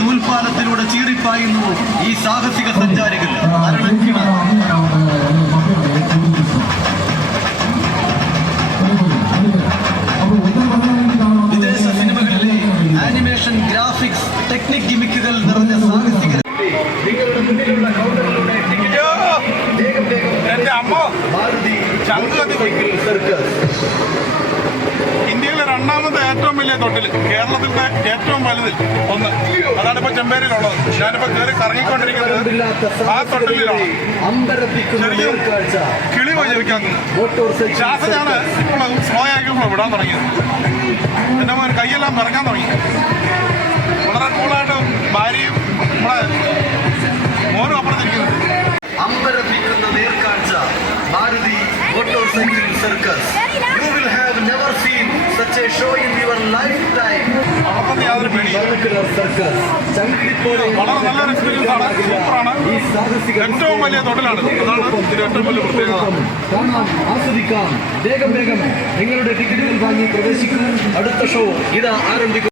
നൂൽപാലത്തിലൂടെ ചീറിപ്പായുന്നു ഈ സാഹസിക സഞ്ചാരികൾ. വിദേശ സിനിമകളിലെ ആനിമേഷൻ ഗ്രാഫിക്സ് ടെക്നിക് ഗിമിക്കുകൾ നിറഞ്ഞ സാഹസിക എന്റെ അമ്മ. മാരുതി. സർക്കസ് വലിയ തൊട്ടിൽ. കേരളത്തിലെ ഏറ്റവും വലുതിൽ ഒന്ന്. അതാണ് ഇപ്പൊ ചെമ്പേരിയിലുള്ളത്. ഞാനിപ്പോ കയറി കറങ്ങിക്കൊണ്ടിരിക്കുന്നത് ആ തൊട്ടിലാണ് നേർക്കാഴ്ച. കിളി വചരിക്കാൻ ശ്വാസനാണ് ഇപ്പോൾ സ്ലോ ആയിരിക്കുമ്പോൾ വിടാൻ തുടങ്ങിയത്. എന്റെ മോൻ കൈയെല്ലാം മറങ്ങാൻ തുടങ്ങി. വളരെ കൂളായിട്ട് ഭാര്യയും നമ്മളെ മോനും അപ്പുറത്തിരിക്കുന്നത് അമ്പരപ്പിക്കുന്ന നേർക്കാഴ്ച. You will have never seen such a show in your life time വളരെ സൂപ്പറാണ് ഏറ്റവും വലിയ തൊഴിലാണ് അതാണ് ഏറ്റവും വലിയ പ്രത്യേകത ആസ്വദിക്കാം വേഗം വേഗം നിങ്ങളുടെ ടിക്കറ്റുകൾ വാങ്ങി പ്രവേശിക്കൂ അടുത്ത ഷോ ഇത് ആരംഭിക്കും